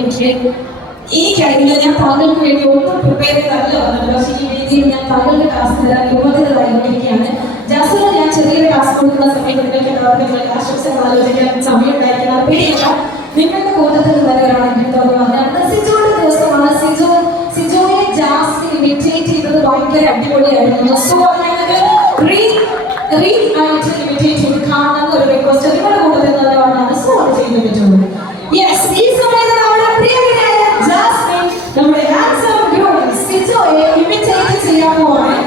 Entry എനിക്കറിയില്ല ഞാൻ താങ്കൾക്ക് വേണ്ടി ഒന്നും പ്രിപ്പയർ ചെയ്തല്ല വന്നത് പക്ഷേ ഈ രീതിയിൽ ഞാൻ താങ്കളുടെ ടാസ്ക് തരാൻ യുവതികളായിരിക്കുകയാണ് ജാസ്മിന് ഞാൻ ചെറിയൊരു ടാസ്ക് കൊടുക്കുന്ന സമയത്ത് നിങ്ങൾക്ക് എല്ലാവർക്കും ആശംസകൾ ആലോചിക്കാൻ സമയം ഉണ്ടായിരിക്കണം പേടിയില്ല. നിങ്ങളുടെ കൂട്ടത്തിൽ വരുവാണെങ്കിൽ തോന്നുന്നത് സിജോയുടെ ദിവസമാണ്. സിജോ സിജോയെ ജാസ്മിൻ ഇമിറ്റേറ്റ് ചെയ്തത് ഭയങ്കര അടിപൊളിയായിരുന്നു. സോ ഞങ്ങൾ റീ റീ ആയിട്ട് ഇമിറ്റേറ്റ് ചെയ്ത്. കാണണം ഒരു റിക്വസ്റ്റ് നിങ്ങളുടെ കൂട്ടത്തിൽ നിന്ന് പറഞ്ഞാണ് സോ അത് ചെയ്യാൻ പറ്റുള്ളൂ യെസ് ഈ സമയത്ത് നമ്മുടെ പ്രിയങ്കരായ ജാസ്മിൻ നമ്മുടെ ഹാൻസം ഗ്രൂപ്പ് സിജോയെ ഇമിറ്റേറ്റ് ചെയ്യാൻ പോവാണ്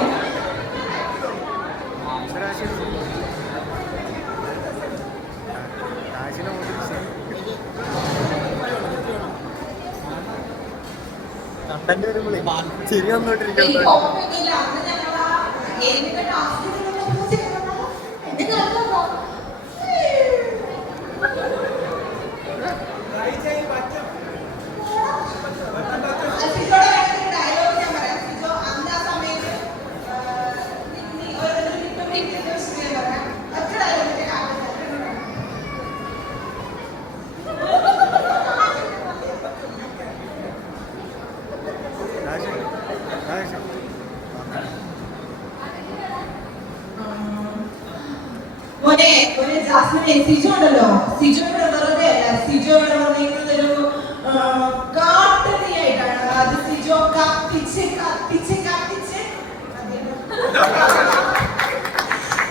കണ്ടന്റ് വരുമ്പോഴേ ശരി ആവേശം മോനെ ഒരു ജാസ്മിനെ സിജോ ഉണ്ടല്ലോ. സിജോ വെറുതെ അല്ല. സിജോ ഇവിടെ പറഞ്ഞിരിക്കുന്നത് ഒരു കാട്ടുതീയായിട്ടാണ്. അത് സിജോ കത്തിച്ച് കത്തിച്ച് കത്തിച്ച്.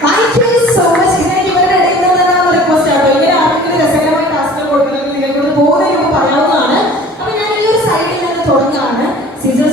താങ്ക് യു സോ മച്ച് ഇങ്ങനെ ഇവരുടെ ഇടയിൽ നിന്ന് തന്നെ ഒന്ന് റിക്വസ്റ്റ് ആട്ടോ. ഇങ്ങനെ ആർക്കെങ്കിലും രസകരമായ ടാസ്ക് കൊടുക്കുന്നത് നിങ്ങൾക്ക് പോകുന്നതിന് മുമ്പ് പറയാവുന്നതാണ്. അപ്പൊ ഞാൻ ഈ ഒരു സൈഡിൽ നിന്ന് തുടങ്ങാണ്. സിജോ